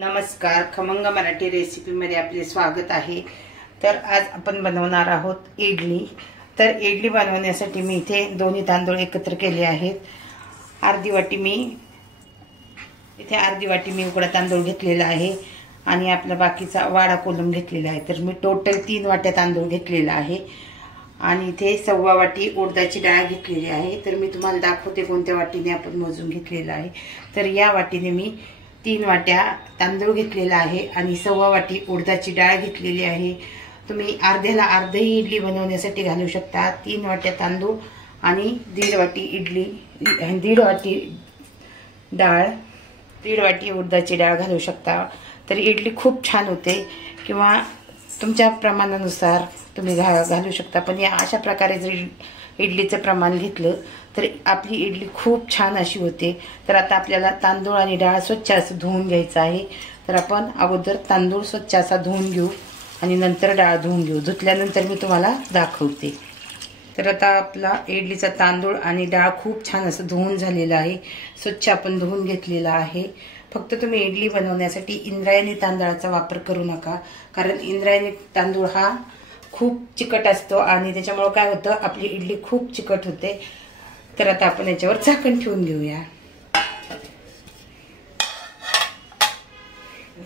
नमस्कार, खमंग मराठी रेसिपीमध्ये आपले स्वागत आहे। तर आज आपण बनवणार आहोत इडली। तर इडली बनवण्यासाठी मी इथे दोन्ही तांदूळ एकत्र केले आहेत। अर्धी वाटी मी उकडा तांदूळ घेतलेला आहे आणि आपला बाकीचा वाडा कोलम घेतलेला आहे। तर मी टोटल 3 वाट्या तांदूळ घेतलेला आहे आणि इथे 1.25 वाटी उडदाची डाळ घेतलेली आहे। तर मी तुम्हाला दाखवते कोणत्या वाटीने आपण मोजून घेतलेला आहे। तर या वाटीने मी 3 वाट्या तांदूळ घेतलेला आहे आणि 1.25 वाटी उडदाची डाळ घेतलेली आहे। तुम्ही अर्ध्याला अर्धही इडली बनवण्यासाठी घालू शकता। 3 वाट्या तांदूळ आणि 1.5 वाटी इडली, 1.5 वाटी डाळ, 1.5 वाटी उडदाची डाळ घालू शकता। तर इडली खूप छान होते किंवा तुमच्या प्रमाणानुसार तुम्ही घालू शकता। पण या अशा प्रकारे जर इडलीचं प्रमाण घेतलं तर आपली इडली खूप छान अशी होते। तर आता आपल्याला तांदूळ आणि डाळ स्वच्छ असं धुवून घ्यायचं आहे। तर आपण अगोदर तांदूळ स्वच्छ असा धुवून घेऊ आणि नंतर डाळ धुवून घेऊ। धुतल्यानंतर मी तुम्हाला दाखवते। तर आता आपला इडलीचा तांदूळ आणि डाळ खूप छान असं धुवून झालेला आहे। स्वच्छ आपण धुवून घेतलेला आहे। फक्त तुम्ही इडली बनवण्यासाठी इंद्रायणी तांदळाचा वापर करू नका, कारण इंद्रायणी तांदूळ हा खूप चिकट असतो आणि त्याच्यामुळे काय होतं, आपली इडली खूप चिकट होते। तर आता आपण याच्यावर झाकण ठेवून घेऊया।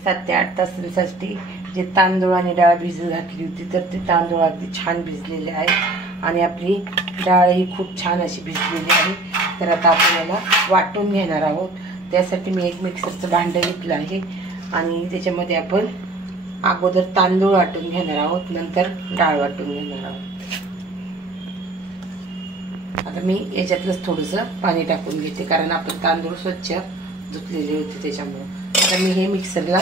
7 ते 8 तासांसाठी जे तांदूळ आणि डाळ भिजू घातली होती, तर ते तांदूळ अगदी छान भिजलेले आहेत आणि आपली डाळही खूप छान अशी भिजलेली आहे। तर आता आपण याला वाटून घेणार आहोत। त्यासाठी मी एक मिक्सरचं भांडं घेतलं आहे आणि त्याच्यामध्ये आपण अगोदर तांदूळ वाटून घेणार आहोत, नंतर डाळ वाटून घेणार आहोत। आता मी याच्यातलंच थोडंसं पाणी टाकून घेते, कारण आपण तांदूळ स्वच्छ धुतलेले होते त्याच्यामुळे। आता मी हे मिक्सरला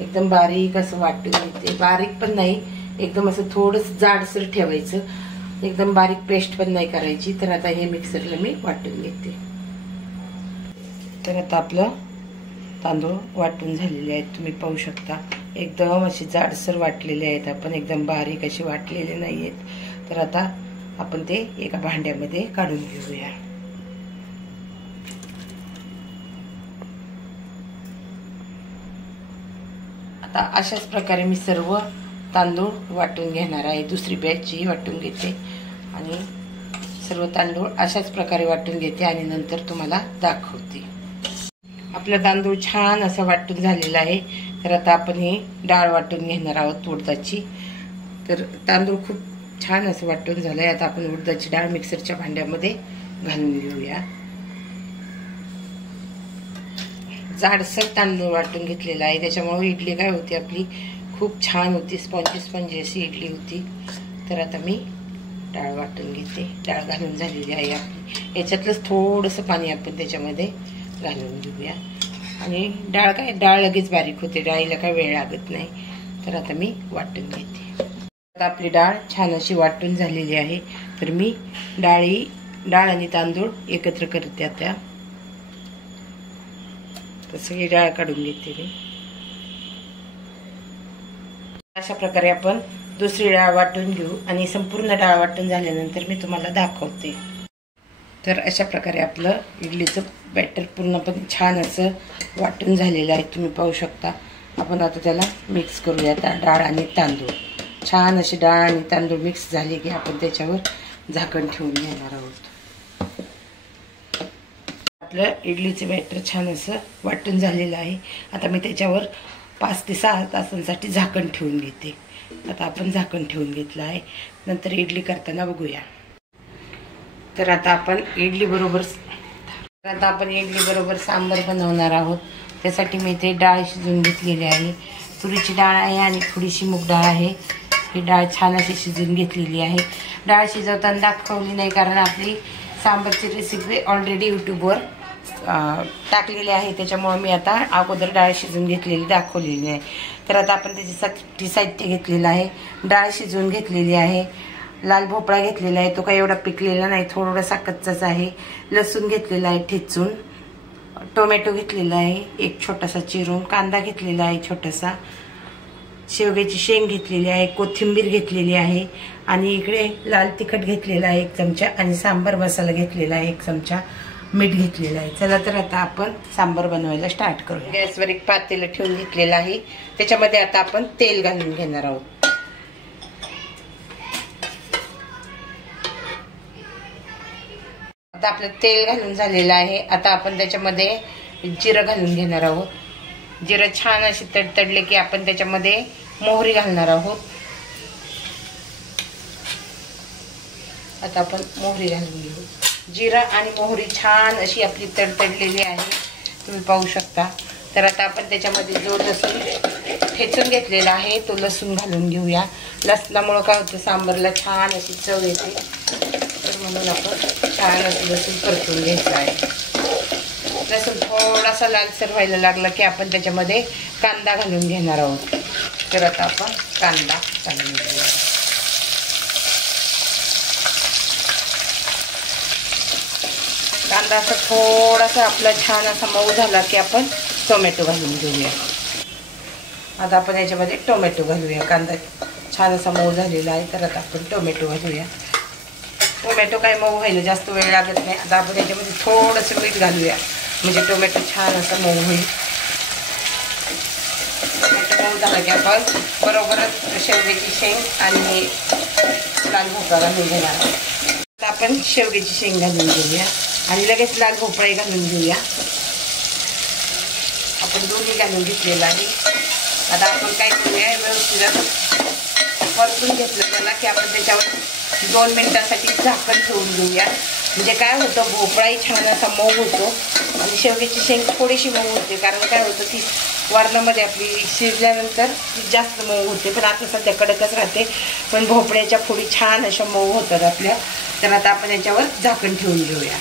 एकदम बारीक असं वाटून घेते। बारीक पण नाही, एकदम असं थोडंसं जाडसर ठेवायचं, एकदम बारीक पेस्ट पण नाही करायची। तर आता हे मिक्सरला मी वाटून घेते। तर आता आपलं तांदूळ वाटून झालेले आहेत, तुम्ही पाहू शकता। एकदम असे जाडसर वाटलेले आहेत आपण, एकदम बारीक असे वाटलेले नाही आहेत। तर आता आपण ते एका भांड्यामध्ये काढून घेऊया। आता अशाच प्रकारे मी सर्व तांदूळ वाटून घेणार आहे। दुसरी बॅचही वाटून घेते आणि सर्व तांदूळ अशाच प्रकारे वाटून घेते आणि नंतर तुम्हाला दाखवते। आपला तांदूळ छान असं वाटून झालेला आहे। तर आता आपण ही डाळ वाटून घेणार आहोत उडदाची। तर तांदूळ खूप छान असं वाटून झालंय। आता आपण उडदाची डाळ मिक्सरच्या भांड्यामध्ये घालून घेऊया। जाडसर तांदूळ वाटून घेतलेला आहे, त्याच्यामुळे इडली काय होती आपली खूप छान होती, स्पंजी अशी इडली होती। तर आता मी डाळ वाटून घेते। डाळ घालून झालेली आहे आपली। याच्यातलंच थोडंसं पाणी आपण त्याच्यामध्ये घालून घेऊया आणि डाळ लगेच बारीक होते, डाळीला काय वेळ लागत नाही। तर आता मी वाटून घेते। आता आपली डाळ छान अशी वाटून झालेली आहे। तर मी डाळ आणि तांदूळ एकत्र करते। आता सगळी डाळ काढून घेते मी। अशा प्रकारे आपण दुसरी डाळ वाटून घेऊ आणि संपूर्ण डाळ वाटून झाल्यानंतर मी तुम्हाला दाखवते। तर अशा प्रकारे आपलं इडलीचं बॅटर पूर्णपणे छान असं वाटून झालेलं आहे, तुम्ही पाहू शकता। आपण आता त्याला मिक्स करूया। डाळ आणि तांदूळ छान अशी डाळ आणि तांदूळ मिक्स झाले की आपण त्याच्यावर झाकण ठेवून घेणार आहोत। आपलं इडलीचं बॅटर छान असं वाटून झालेलं आहे। आता मी त्याच्यावर 5 ते 6 तासांसाठी झाकण ठेवून घेते। आता आपण झाकण ठेवून घेतलं आहे, नंतर इडली करताना बघूया। तर आता आपण इडली बरोबर सांबार बनवणार आहोत। त्यासाठी मी इथे डाळ शिजवून घेतलेली आहे। तुरीची डाळ आहे आणि थोडीशी मूग डाळ आहे। ही डाळ छान अशी शिजवून घेतलेली आहे। डाळ शिजवताना दाखवली नाही, कारण आपली सांबारची रेसिपी ऑलरेडी यूट्यूबवर टाकलेली आहे, त्याच्यामुळे मी आता अगोदर डाळ शिजवून घेतलेली दाखवलेली नाही। तर आता आपण त्याच्यासाठी साहित्य घेतलेलं आहे। डाळ शिजवून घेतलेली आहे, लाल भोपळा घेतलेला आहे, तो काही एवढा पिकलेला नाही, थोडासा कच्चाच आहे। लसूण घेतलेला आहे ठेचून, टोमॅटो घेतलेला आहे एक छोटासा चिरून, कांदा घेतलेला आहे छोटासा, शेवग्याची शेंग घेतलेली आहे, कोथिंबीर घेतलेली आहे आणि इकडे लाल तिखट घेतलेला आहे 1 चमचा आणि सांबार मसाला घेतलेला आहे 1 चमचा मीठ घेतलेलं आहे. चला तर आता आपण सांबार बनवायला स्टार्ट करूया. गॅसवर एक पातेलं ठेवून घेतलेलं आहे. त्याच्यामध्ये आता आपण तेल घालून घेणार आहोत. आता आपलं तेल घालून झालेलं आहे. आता आपण त्याच्यामध्ये जिरं घालून घेणार आहोत. जिरं छान असे तडतडले की आपण त्याच्यामध्ये मोहरी घालणार आहोत. आता आपण मोहरी घालून घेऊ. जिरं आणि मोहरी छान अशी आपली तडतडलेली आहे, तुम्ही पाहू शकता. तर आता आपण त्याच्यामध्ये जो लसूण ठेचून घेतलेला आहे तो लसूण घालून घेऊया. लसणामुळं काय होतं, सांबारला छान अशी चव येते. तर म्हणून आपण छान असं लसूण परतून घ्यायचं आहे. लसूण थोडासा लालसर व्हायला लागला की आपण त्याच्यामध्ये कांदा घालून घेणार आहोत. तर आता आपण कांदा घालून घेऊया. कांदा असा थोडासा आपला छान असा मऊ झाला की आपण टोमॅटो घालून घेऊया. आता आपण याच्यामध्ये टोमॅटो घालूया. कांदा छान असा मऊ झालेला आहे, तर आता आपण टोमॅटो घालूया. टोमॅटो काय मऊ व्हायला जास्त वेळ लागत नाही. आता आपण याच्यामध्ये थोडंसं मीठ घालूया, म्हणजे टोमॅटो छान असा मऊ होईल. टोमॅटो मऊ झाला की आपण बरोबरच शेवग्याची शेंग आणि लाल भोपळा घालून घेणार आहोत. आता आपण शेवग्याची शेंग घालून घेऊया आणि लगेच लाल भोपळा घालून घेऊया. आपण दोन्ही घालून घेतलेलं आहे. आता आपण काय करूया, व्यवस्थित परतून घेतलं त्याला की आपण त्याच्यावर 2 मिनिटांसाठी झाकण ठेवून घेऊया. म्हणजे काय होतं, भोपळाही छान असा मऊ होतो आणि शेवग्याची शेंग थोडीशी मऊ होते. कारण काय होतं, ती वरणामध्ये आपली शिजल्यानंतर ती जास्त मऊ होते, पण आता सध्या कडकच राहते. पण भोपळ्याच्या फोडी छान अशा मऊ होतात आपल्या. तर आता आपण याच्यावर झाकण ठेवून घेऊया.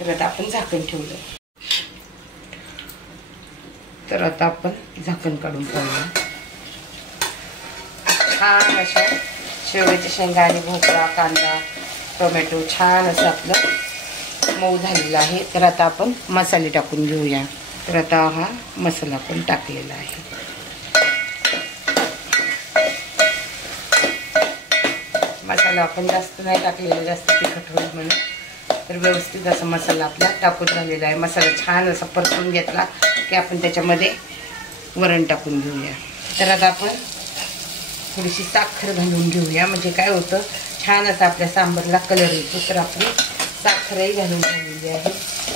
तर आता आपण झाकण ठेवलं. तर आता आपण झाकण काढून पाहूया. छान अशा शेवग्याच्या शेंगा आणि भोपळा, कांदा, टोमॅटो छान असं आपलं मऊ झालेलं आहे. तर आता आपण मसाले टाकून घेऊया. तर आता हा मसाला आपण टाकलेला आहे. मसाला आपण जास्त नाही टाकलेला, जास्त तिखट होईल म्हणून. तर व्यवस्थित असा मसाला आपला टाकून झालेला आहे. मसाला छान असा परतून घेतला की आपण त्याच्यामध्ये वरण टाकून घेऊया. तर आता आपण थोडीशी साखर घालून घेऊया. म्हणजे काय होतं, छान असा आपल्या सांबारला कलर येतो. तर आपली साखरही घालून झालेली आहे.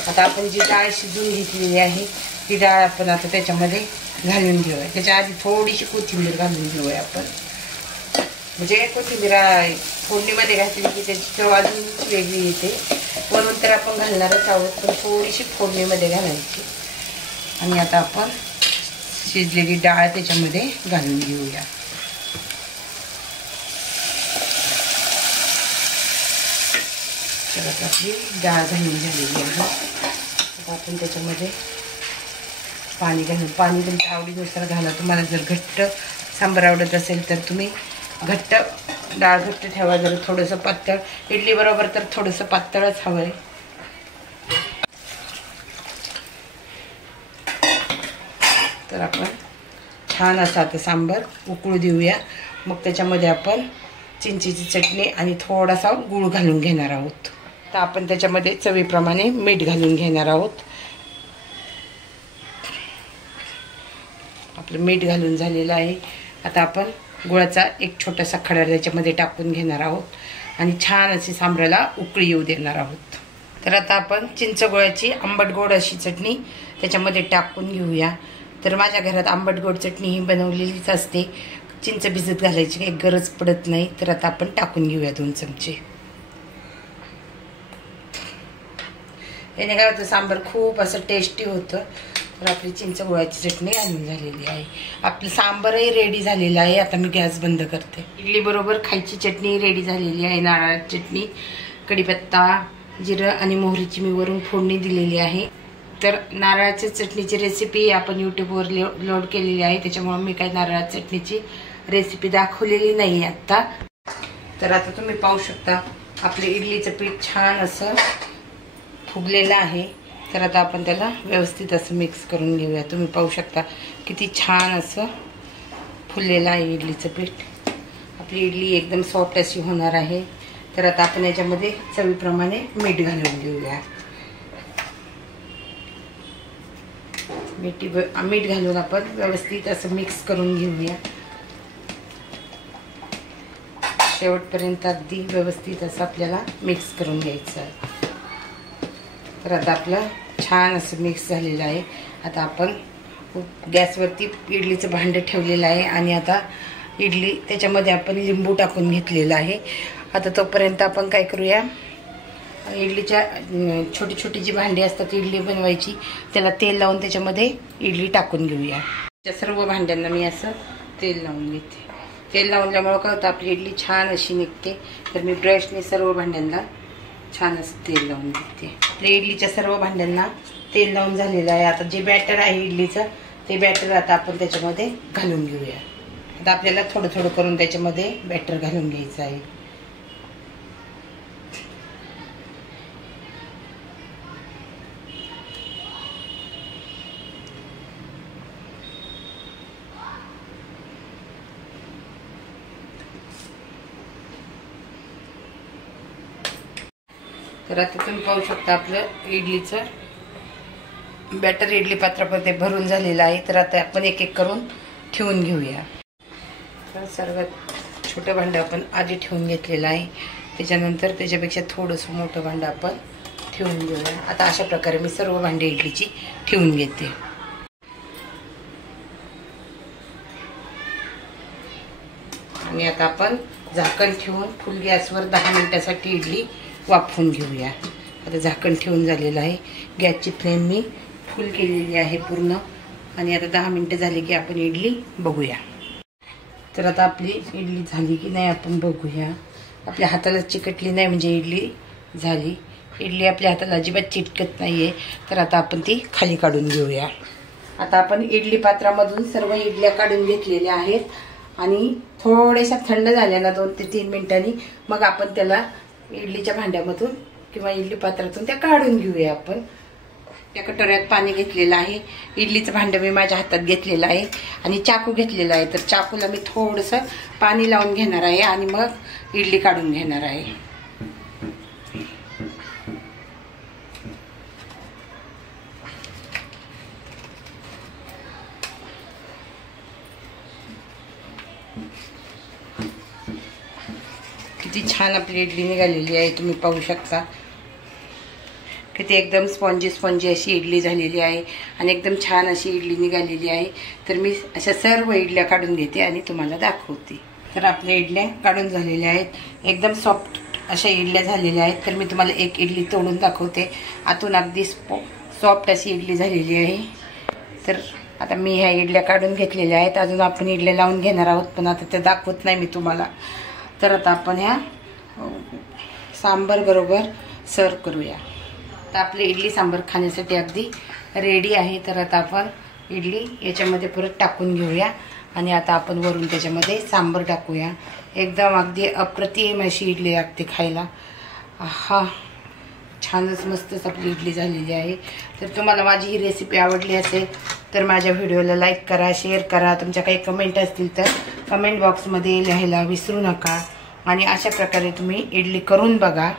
आता आपण जी डाळ शिजवून घेतलेली आहे ती डाळ आपण आता त्याच्यामध्ये घालून घेऊया. त्याच्या आधी थोडीशी कोथिंबीर घालून घेऊया आपण. म्हणजे कोथिंबीर फोडणीमध्ये घातली की त्याची चव अजून वेगळी येते. वरून तर आपण घालणारच आहोत, पण थोडीशी फोडणीमध्ये घालायची. आणि आता आपण शिजलेली डाळ त्याच्यामध्ये घालून घेऊया. तर आता आपली डाळ घालून झालेली आहे. आता आपण त्याच्यामध्ये पाणी घालून, पाणी तुमच्या आवडीनुसार घाला. तुम्हाला जर घट्ट सांबार आवडत असेल तर तुम्ही घट्ट डाळ घट्ट ठेवा. जर थोडंसं पातळ, इडली बरोबर तर थोडंसं पातळच हवं आहे. तर आपण छान असा आता सांबार उकळू देऊया. मग त्याच्यामध्ये आपण चिंचेची चटणी आणि थोडासा गूळ घालून घेणार आहोत. तर आपण त्याच्यामध्ये चवीप्रमाणे मीठ घालून घेणार आहोत. आपलं मीठ घालून झालेलं आहे. आता आपण गुळाचा एक छोटासा खडा त्याच्यामध्ये टाकून घेणार आहोत आणि छान अशी सांबाराला उकळी येऊ देणार आहोत. तर आता आपण चिंच गुळाची आंबट गोड अशी चटणी त्याच्यामध्ये टाकून घेऊया. तर माझ्या घरात आंबट गोड चटणी ही बनवलेलीच असते, चिंच भिजत घालायची काही गरज पडत नाही. तर आता आपण टाकून घेऊया 2 चमचे. याने काय होतं, सांबार खूप असं टेस्टी होतं. तर आपली चिंच गुळाची चटणी घालून झालेली आहे. आपलं सांबारही रेडी झालेलं आहे. आता मी गॅस बंद करते. इडली बरोबर खायची चटणी रेडी झालेली आहे. नारळाची चटणी, कढीपत्ता, जिरं आणि मोहरीची मी वरून फोडणी दिलेली आहे. तर नारळाच्या चटणीची रेसिपी आपण यूट्यूबवर लोड केलेली आहे, त्याच्यामुळे मी काही नारळाच्या चटणीची रेसिपी दाखवलेली नाही आता. तर आता तुम्ही पाहू शकता आपले इडलीचं पीठ छान असं फुगलेलं आहे. तर आता आपण त्याला व्यवस्थित असं मिक्स करून घेऊया. तुम्ही पाहू शकता किती छान असं फुललेलं आहे इडलीचं पीठ. आपली इडली एकदम सॉफ्ट अशी होणार आहे. तर आता आपण याच्यामध्ये चवीप्रमाणे मीठ घालून घेऊया. मीठ घालून आपण व्यवस्थित असं मिक्स करून घेऊया. शेवटपर्यंत अगदी व्यवस्थित असं आपल्याला मिक्स करून घ्यायचं आहे. तर आता आपलं छान असं मिक्स झालेलं आहे. आता आपण गॅसवरती इडलीचं भांडं ठेवलेलं आहे आणि आता इडली त्याच्यामध्ये आपण लिंबू टाकून घेतलेलं आहे. आता तोपर्यंत आपण काय करूया, इडलीच्या छोटी छोटी जी भांडी असतात इडली बनवायची त्याला तेल लावून त्याच्यामध्ये इडली टाकून घेऊया. त्या सर्व भांड्यांना मी असं तेल लावून घेते. तेल लावल्यामुळं काय होतं, आपली इडली छान अशी निघते. तर मी ब्रशने सर्व भांड्यांना छान असं तेल लावून घेते. आपल्या इडलीच्या सर्व भांड्यांना तेल लावून झालेलं आहे. आता जे बॅटर आहे इडलीचं ते बॅटर आता आपण त्याच्यामध्ये घालून घेऊया. आता आपल्याला थोडं थोडं करून त्याच्यामध्ये बॅटर घालून घ्यायचं आहे. तर आता तुम्ही पाहू शकता आपलं इडलीचं बॅटर इडली पात्रामध्ये भरून झालेलं आहे. तर आता आपण एक एक करून ठेवून घेऊया. तर सर्वात छोटं भांडं आपण आधी ठेवून घेतलेलं आहे. त्याच्यानंतर त्याच्यापेक्षा थोडंसं मोठं भांडं आपण ठेवून घेऊया. आता अशा प्रकारे मी सर्व भांडी इडलीची ठेवून घेते. आणि आता आपण झाकण ठेवून फुल गॅसवर 10 मिनिटासाठी इडली वाफवून घेऊया. आता झाकण ठेवून झालेलं आहे. गॅसची फ्लेम मी फुल केलेली आहे पूर्ण. आणि आता 10 मिनिटं झाली की आपण इडली बघूया. तर आता आपली इडली झाली की नाही आपण बघूया. आपल्या हाताला चिकटली नाही म्हणजे इडली झाली. इडली आपल्या हाताला अजिबात चिटकत नाही आहे. तर आता आपण ती खाली काढून घेऊया. आता आपण इडली पात्रामधून सर्व इडल्या काढून घेतलेल्या आहेत. आणि थोड्याशा थंड झाल्या ना 2 ते 3 मिनिटांनी मग आपण त्याला इडलीच्या भांड्यामधून किंवा इडली पात्रातून त्या काढून घेऊया. आपण त्या कटोऱ्यात पाणी घेतलेलं आहे. इडलीचं भांडं मी माझ्या हातात घेतलेलं आहे आणि चाकू घेतलेला आहे. तर चाकूला मी थोडंसं पाणी लावून घेणार आहे आणि मग इडली काढून घेणार आहे. किती छान आपली इडली निघालेली आहे, तुम्ही पाहू शकता. किती एकदम स्पॉन्जी अशी इडली झालेली आहे आणि एकदम छान अशी इडली निघालेली आहे. तर मी अशा सर्व इडल्या काढून घेते आणि तुम्हाला दाखवते. तर आपल्या इडल्या काढून झालेल्या आहेत. एकदम सॉफ्ट अशा इडल्या झालेल्या आहेत. तर मी तुम्हाला एक इडली तोडून दाखवते. आतून अगदी सॉफ्ट अशी इडली झालेली आहे. तर आता मी ह्या इडल्या काढून घेतलेल्या आहेत. अजून आपण इडल्या लावून घेणार आहोत पण आता ते दाखवत नाही मी तुम्हाला. तर आता आपण ह्या सांबर बरोबर सर्व करूया. तर आपली इडली सांबर खाण्यासाठी अगदी रेडी आहे. तर आता आपण इडली याच्यामध्ये परत टाकून घेऊया आणि आता आपण वरून त्याच्यामध्ये सांबर टाकूया. एकदम अगदी अप्रतिम अशी इडली लागते खायला. हा छानच मस्तच आपली इडली झालेली आहे. तर तुम्हाला माझी ही रेसिपी आवडली असेल तर माझ्या व्हिडिओला लाईक करा, शेअर करा. तुमच्या काही कमेंट असतील तर कमेंट बॉक्समध्ये लिहायला विसरू नका. आणि अशा प्रकारे तुम्ही इडली करून बघा.